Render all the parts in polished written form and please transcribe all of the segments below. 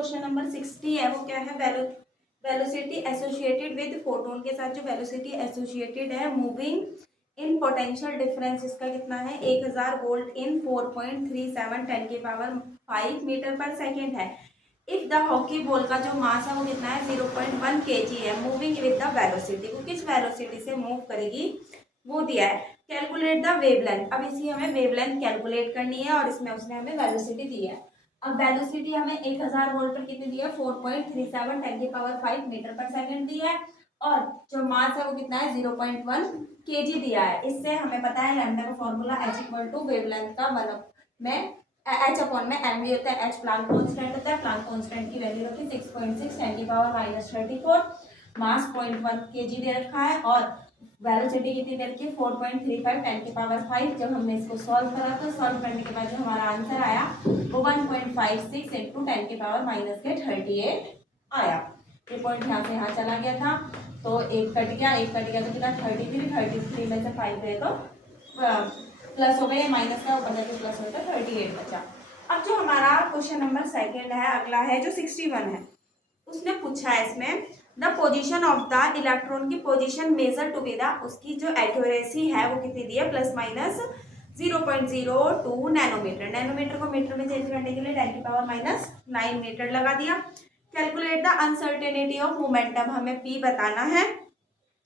Question number 60 है, वो क्या है, वेलोसिटी एसोसिएटेड विद फोटोन के साथ जो वेलोसिटी एसोसिएटेड है मूविंग इन पोटेंशियल डिफरेंस, इसका कितना है 1000 वोल्ट इन 4.37 10 की पावर 5 मीटर पर सेकेंड है। इफ द हॉकी बॉल का जो मास है वो कितना है 0.1 kg है, मूविंग विद द वेलोसिटी, वो किस वेलोसिटी से मूव करेगी वो दिया है। कैलकुलेट द वेवलेंथ, अब इसी हमें वेवलेंथ कैलकुलेट करनी है और इसमें उसने हमें वेलोसिटी दी है। अब वेलोसिटी हमें 1000 वोल्ट पर कितनी दी है 4.37 10 की पावर 5 मीटर पर सेकंड दी है, और जो मास है वो कितना है 0.1 kg दिया है। इससे हमें पता है लैम्डा का formula h equal to wavelength का में एच अपॉन में एम भी होता है, एच प्लांक कांस्टेंट होता है, प्लांक कांस्टेंट की वैल्यू रखी 6.6 10 की पावर -34, मास 0.1 kg दे रखा है और वेलोसिटी कितनी दे रखी है 4.35 10 की पावर 5। जब हमने इसको सॉल्व करा तो सॉल्व करने के बाद जो हमारा आंसर आया वो 1.56 इंटू 10 की पावर -38 आया। ये पॉइंट यहाँ से यहाँ चला गया था तो एक कट गया तो कितना 33 में से 5 गए तो प्लस हो गए, माइनस का ऊपर जाके प्लस हो गया 38 बचा। अब जो हमारा क्वेश्चन नंबर सेकंड है, अगला है जो 61 है, उसने पूछा है इसमें the position of the electron की position measure to be the, उसकी जो एक्यूरेसी है वो कितनी दी है +-0.02 नैनोमीटर। नैनोमीटर को मीटर में चेंज करने के लिए 10 की पावर -9 मीटर लगा दिया। Calculate the uncertainty of momentum, हमें पी बताना है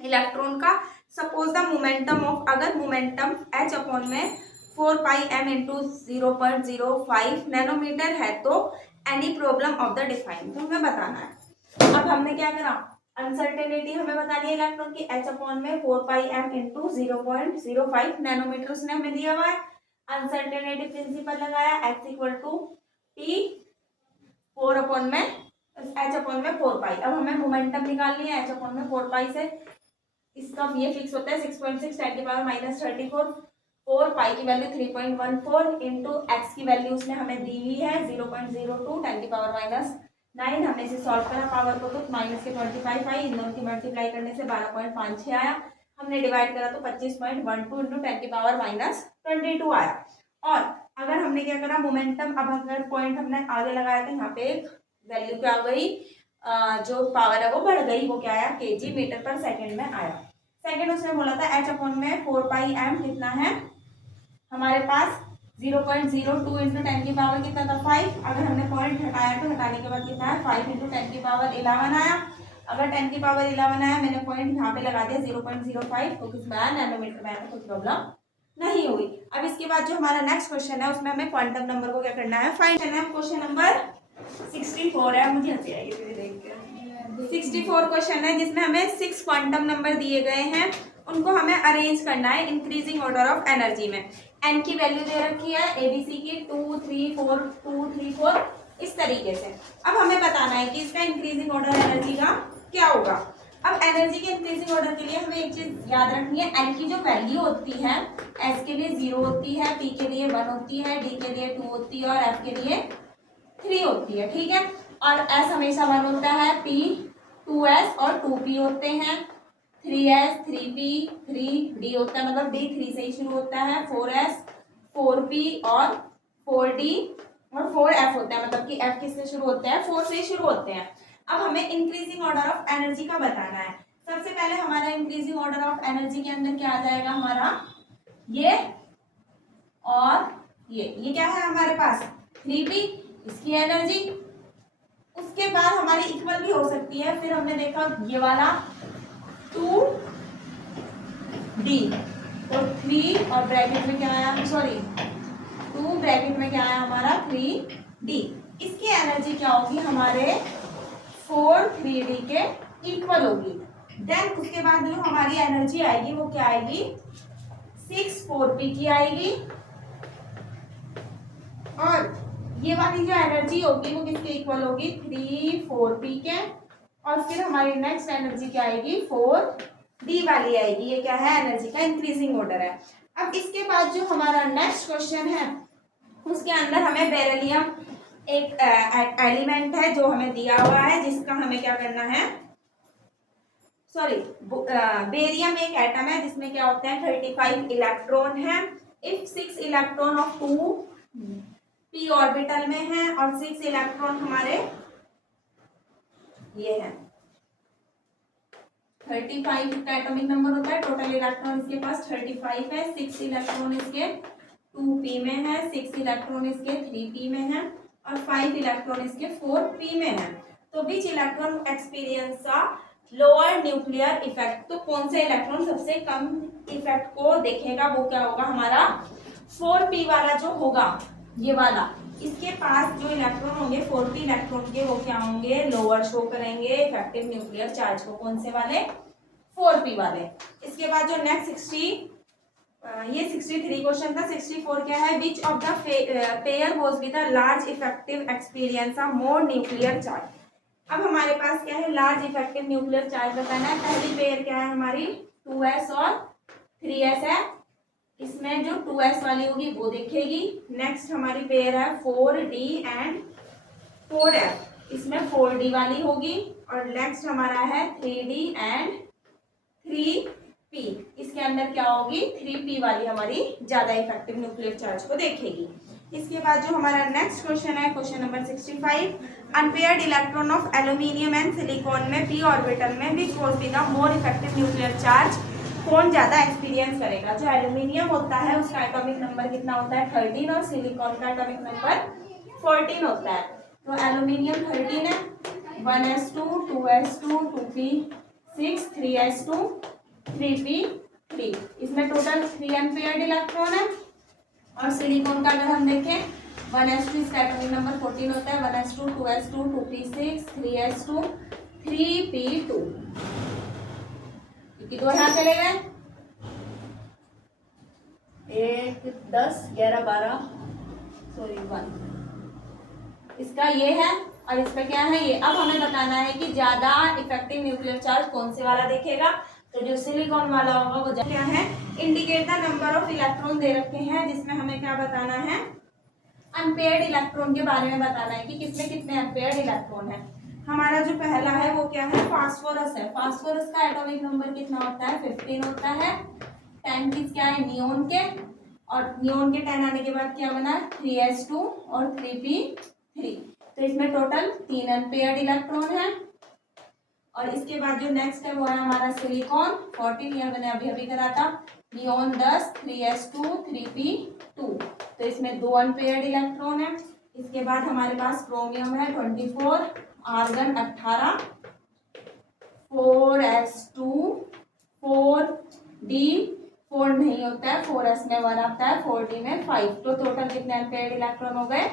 इलेक्ट्रॉन का। सपोज द मोमेंटम ऑफ, अगर मोमेंटम h अपॉन में 4πm इंटू 0.05 नैनोमीटर है तो any problem of the define, तो हमें बताना है। अब हमने क्या करा, अनसर्टेनिटी हमें बतानी है इलेक्ट्रॉन की, h अपॉन में 4πm इंटू 0.05 नैनोमीटर उसने हमें दिया हुआ है। अनसर्टेनिटी प्रिंसिपल लगाया, x equal to p 4 upon में h अपॉन में 4π। अब हमें मोमेंटम निकालनी है h अपॉन में 4π से, इसका ये फिक्स होता है 6.6 10 की पावर -34, 4 पाई की वैल्यू 3.14 इंटू एक्स की वैल्यू उसने हमें दी हुई है 0.02 10 की पावर -9। हमने इसे सॉल्व करा पावर को तो माइनस के 25 आई, इन दोनों की मल्टीप्लाई करने से 12.56 आया। हमने डिवाइड करा तो 25.12 इंटू 10 की पावर -22 आया। और अगर हमने क्या करा मोमेंटम, अब अगर पॉइंट हमने आगे लगाया तो यहाँ पे एक वैल्यू क्या गई, जो पावर है वो बढ़ गई, वो क्या आया kg मीटर पर सेकंड में आया। सेकंड उसने बोला था h अपॉन में 4πm कितना है हमारे पास 0.02 इंटू 10 की पावर कितना था 5। अगर हमने पॉइंट हटाया तो हटाने के बाद कितना है 5 इंटू 10 की पावर 11 आया। अगर 10 की पावर 11 आया, मैंने पॉइंट यहाँ पे लगा दिया 0.05, तो किस में आया नैनोमीटर में आया, तो कोई प्रॉब्लम नहीं हुई। अब इसके बाद जो हमारा नेक्स्ट क्वेश्चन है उसमें हमें क्वांटम नंबर को क्या करना है फाइंड करना है। क्वेश्चन नंबर 64 है, मुझे हंसी आएगी देख कर। 64 क्वेश्चन है जिसमें हमें 6 क्वांटम नंबर दिए गए हैं, उनको हमें अरेंज करना है इंक्रीजिंग ऑर्डर ऑफ एनर्जी में। एन की वैल्यू दे रखी है एबीसी की 2 3 4 2 3 4 इस तरीके से। अब हमें बताना है कि इसका इंक्रीजिंग ऑर्डर एनर्जी का क्या होगा। अब एनर्जी के इंक्रीजिंग ऑर्डर के लिए हमें एक चीज याद रखनी है, एन की जो वैल्यू होती है एस के लिए 0 होती है, पी के लिए 1 होती है, डी के लिए 2 होती है और एफ के लिए 3 होती है, ठीक है। और एस हमेशा 1 होता है, पी 2s और 2p होते हैं, 3s 3p 3d होता है, मतलब d 3 से ही शुरू होता है, 4s 4p और 4d और 4f होता है, मतलब कि f किससे शुरू होते हैं 4 से ही शुरू होते हैं। अब हमें इंक्रीजिंग ऑर्डर ऑफ एनर्जी का बताना है। सबसे पहले हमारा इंक्रीजिंग ऑर्डर ऑफ एनर्जी के अंदर क्या आ जाएगा हमारा ये और ये क्या है हमारे पास 3p इसकी एनर्जी, उसके बाद हमारी इक्वल भी हो सकती है। फिर हमने देखा ये वाला 2d और 3 और ब्रैकेट में क्या आया, सॉरी 2 ब्रैकेट में क्या आया हमारा 3d। इसकी एनर्जी क्या होगी हमारे 4 3d के इक्वल होगी। देन उसके बाद जो हमारी एनर्जी आएगी वो क्या आएगी 6 4p की आएगी, और ये वाली जो एनर्जी होगी वो किसके इक्वल होगी 3 4p के, और फिर हमारी नेक्स्ट एनर्जी क्या आएगी 4d वाली आएगी। ये क्या है एनर्जी का इंक्रीजिंग ऑर्डर है। अब इसके बाद जो हमारा नेक्स्ट क्वेश्चन है उसके अंदर हमें बेरिलियम एक एलिमेंट है जो हमें दिया हुआ है, जिसका हमें क्या करना है, सॉरी बेरियम एक एटम है जिसमें क्या होता है 35 इलेक्ट्रॉन है। If 6 electron of 2 p orbital में है और 6 इलेक्ट्रॉन हमारे ये है 35 इसका एटॉमिक नंबर होता है। टोटल इलेक्ट्रॉन इसके पास 35 है। 6 इलेक्ट्रॉन इसके 2p में है, 6 इलेक्ट्रॉन इसके 3p में है और 5 इलेक्ट्रॉन इसके 4p में है। तो which electron experience a lower nuclear effect, तो कौन सा इलेक्ट्रॉन सबसे कम इफेक्ट को देखेगा, वो क्या होगा हमारा 4p वाला जो होगा, ये वाला। इसके पास जो इलेक्ट्रॉन होंगे 4p इलेक्ट्रॉन के, वो क्या होंगे, लोअर शो करेंगे इफेक्टिव न्यूक्लियर चार्ज को। कौन से वाले, 4p वाले। इसके बाद जो नेक्स्ट ये 63 क्वेश्चन था। 64 क्या है, which of the pair was with a large effective experience a more nuclear charge. अब हमारे पास क्या है, लार्ज इफेक्टिव न्यूक्लियर चार्ज बताना है। पहली पेयर क्या है हमारी 2s और 3s है, इसमें जो 2s वाली होगी वो देखेगी। नेक्स्ट हमारी पेयर है 4d एंड 4f, इसमें 4d वाली होगी। और नेक्स्ट हमारा है 3d एंड 3p, इसके अंदर क्या होगी 3p वाली हमारी ज्यादा इफेक्टिव न्यूक्लियर चार्ज को देखेगी। इसके बाद जो हमारा नेक्स्ट क्वेश्चन है, question number 65, unpaired electron of aluminium and silicon में p ऑर्बिटल में which was be the more effective nuclear charge, कौन ज्यादा एक्सपीरियंस करेगा। जो एल्यूमिनियम होता है उसका एटॉमिक नंबर कितना होता है 13 और सिलिकॉन का एटॉमिक नंबर 14 होता है। तो एल्यूमिनियम 13 है, 1s2 2s2 2p6 3s2 3p3, इसमें टोटल 3 अनपेयर्ड इलेक्ट्रॉन है। और सिलिकॉन का अगर हम देखें 1s2, इसका एटॉमिक नंबर 14 होता है, 1s2 2s2 2p6 3s2 3p2, क्योंकि दो यहाँ चले गए, 1 10 11 12 सॉरी 1, इसका ये है और इसका क्या है ये। अब हमें बताना है कि ज्यादा इफेक्टिव न्यूक्लियर चार्ज कौन से वाला देखेगा, तो जो सिलिकॉन वाला होगा वो क्या है, indicate the number of electron दे रखे हैं, जिसमें हमें क्या बताना है, अनपेयर्ड इलेक्ट्रॉन के बारे में बताना है कि किसमें कितने अनपेयर्ड इलेक्ट्रॉन है। हमारा जो पहला है वो क्या है, फास्फोरस है। फास्फोरस का एटॉमिक नंबर कितना होता है 15 होता है। 10 किस क्या है, नियोन के, और नियोन के 10 आने के बाद क्या बना 3s2 और 3p3, तो इसमें टोटल 3 अनपेयर्ड इलेक्ट्रॉन है। और इसके बाद जो नेक्स्ट है वो है हमारा सिलिकॉन 14, यह मैंने अभी अभी करा था, नियोन 10 3s2 3p2, तो इसमें 2 अनपेयर्ड इलेक्ट्रॉन है। इसके बाद हमारे पास क्रोमियम है 24, आर्गन 18, 4s2 4d 4 नहीं होता है, 4s में 1 आता है, 4d में 5, तो टोटल कितने अनपेयर्ड इलेक्ट्रॉन हो गए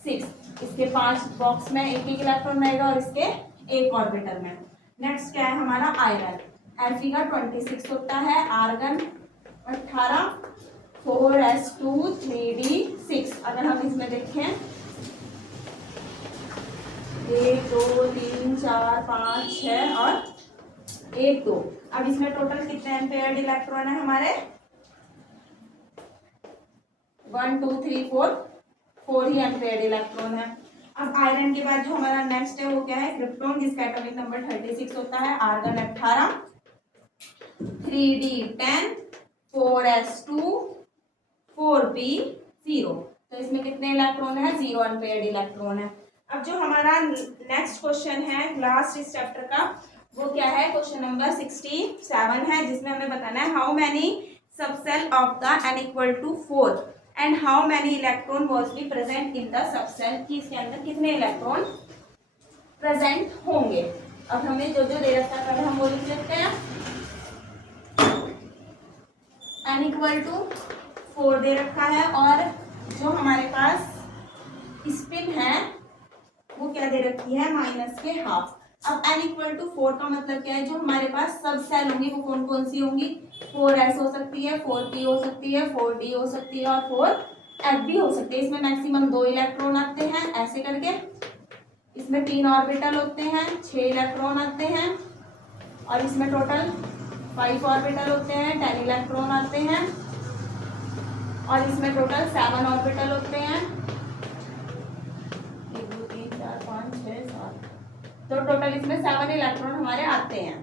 6। इसके 5 बॉक्स में एक एक इलेक्ट्रॉन रहेगा और इसके एक ऑर्बिटल में। नेक्स्ट क्या है हमारा आयरन, Fe का 26 होता है, आर्गन 18, 4s2 3d6। अगर हम इसमें देखें 1 2 3 4 5 6 और 1 2, अब इसमें टोटल कितने एम्पेयर्ड इलेक्ट्रॉन है हमारे 1 2 3 4 ही एम्पेयर्ड इलेक्ट्रॉन है। अब आयरन के बाद जो हमारा नेक्स्ट है वो क्या है, क्रिप्टॉन, जिसका एटॉमिक नंबर 36 होता है, आर्गन 18, 3d10, 4s2 4p0, तो इसमें कितने इलेक्ट्रॉन है 0 अनपेयर्ड इलेक्ट्रॉन है। अब जो हमारा नेक्स्ट क्वेश्चन है लास्ट इस चैप्टर का, वो क्या है, क्वेश्चन नंबर 67 है, जिसमें हमें बताना है how many subshell of the n equal to 4 and how many electron was be present in the subshell, कि इसके अंदर कितने इलेक्ट्रॉन प्रेजेंट होंगे। अब हमें जो जो दे रखा है हम वो लिख लेते हैं। n इक्वल टू 4 दे रखा है और जो हमारे पास स्पिन है वो क्या दे रखी है -½ अब n इक्वल टू 4 का मतलब क्या है, जो हमारे पास सब सेल होंगी वो कौन कौन सी होंगी, 4s हो सकती है, 4p हो सकती है, 4d हो सकती है और 4f भी हो सकती है। इसमें मैक्सिमम 2 इलेक्ट्रॉन आते हैं ऐसे करके, इसमें 3 ऑर्बिटल होते हैं, 6 इलेक्ट्रॉन आते हैं और इसमें टोटल 5 ऑर्बिटल होते हैं, 10 इलेक्ट्रॉन आते हैं और इसमें टोटल 7 ऑर्बिटल होते हैं, 1 2 3 4 5 6 7, तो टोटल इसमें 7 इलेक्ट्रॉन हमारे आते हैं।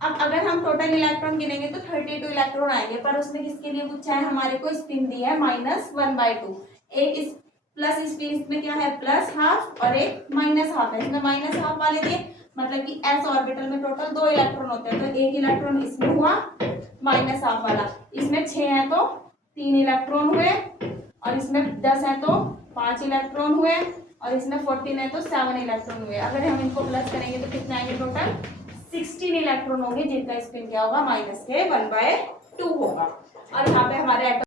अब अगर हम टोटल इलेक्ट्रॉन गिनेंगे तो 32 इलेक्ट्रॉन आएंगे, पर उसमें किसके लिए पूछा है, हमारे को स्पिन दी है -1/2, एक इस प्लस स्पिन में क्या है +½ और एक -½ है, इसमें -½ वाले दिए मतलब कि s ऑर्बिटल में टोटल 2 इलेक्ट्रॉन होते हैं, तो 1 इलेक्ट्रॉन इसमें हुआ माइनस हाफ वाला, इसमें 6 है तो 3 इलेक्ट्रॉन हुए, और इसमें 10 है तो 5 इलेक्ट्रॉन हुए, और इसमें 14 है तो 7 इलेक्ट्रॉन हुए। अगर हम इनको प्लस करेंगे तो कितना आएंगे टोटल 16 इलेक्ट्रॉन होंगे, जिनका स्पिन क्या होगा -k 1/2 होगा। और यहाँ पे हमारे